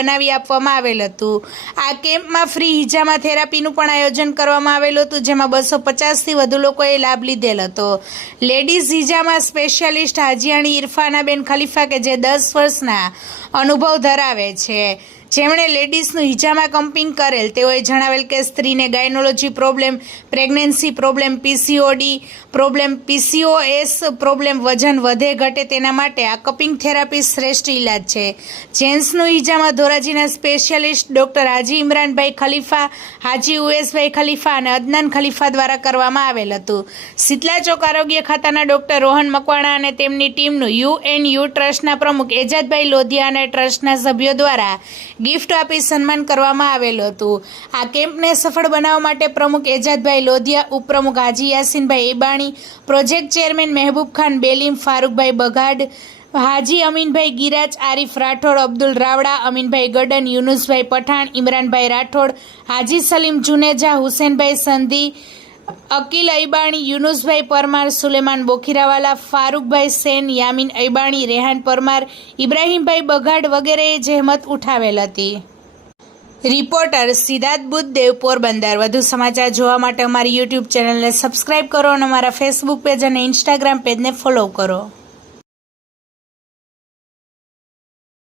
બનાવી આપવામાં આવેલ હતું। આ કેમ્પમાં ફ્રી હિજામા થેરાપીનું પણ આયોજન કરવામાં આવેલું હતું, જેમાં 250થી વધુ લોકોએ લાભ લીધેલ હતો। લેડીઝ હિજામા સ્પેશિયાલિસ્ટ હાજીયાણી ઇરફાનાબેન ખલીફા કે જે 10 વર્ષના અનુભવ ધરાવે છે, જેમણે લેડીઝનું હિજામા કમ્પિંગ કરેલ, તેઓએ જણાવેલ કે સ્ત્રીને gynaecology problem, pregnancy problem, PCOD problem, PCOS problem, વજન વધે ઘટે તેના માટે આ કપિંગ થેરાપી શ્રેષ્ઠ ઇલાજ છે। જેન્ટ્સનું હિજામા ધોરાજીના સ્પેશિયાલિસ્ટ ડૉક્ટર હાજી ઇમરાનભાઈ ખલીફા, હાજી ઉવેશભાઈ ખલીફા અને અદનાન ખલીફા દ્વારા કરવામાં આવેલ હતું। શીતલા ચોક આરોગ્ય ખાતાના ડૉક્ટર રોહન મકવાણા અને તેમની ટીમનું યુએનયુ ટ્રસ્ટના પ્રમુખ એજાદભાઈ લોધિયા અને ટ્રસ્ટના સભ્યો દ્વારા ગિફ્ટ આપી સન્માન કરવામાં આવેલું હતું। આ કેમ્પને સફળ બનાવવા માટે પ્રમુખ એજાદભાઈ લોધિયા, ઉપપ્રમુખ હાજી યાસીનભાઈ એબાણી, પ્રોજેક્ટ ચેરમેન મહેબૂબ ખાન બેલીમ, ફારૂકભાઈ બગાડ, હાજી અમીનભાઈ ગિરાજ, આરીફ રાઠોડ, અબ્દુલ રાવડા, અમીનભાઈ ગડન, યુનુસભાઈ પઠાણ, ઇમરાનભાઈ રાઠોડ, હાજી સલીમ જુનેજા, હુસેનભાઈ સંધી, અકીલ અઈબાણી, યુનુસભાઈ પરમાર, સુલેમાન બોખીરાવાલા, ફારૂકભાઈ સેન, યામીન અઈબાણી, રેહાન પરમાર, ઇબ્રાહીમભાઈ બગાડ વગેરેએ જહેમત ઉઠાવેલ હતી। રિપોર્ટર સિદ્ધાર્થ બુદ્ધદેવ, પોરબંદર। વધુ સમાચાર જોવા માટે અમારી યુટ્યુબ ચેનલને સબસ્ક્રાઇબ કરો અને અમારા ફેસબુક પેજ અને ઇન્સ્ટાગ્રામ પેજને ફોલો કરો।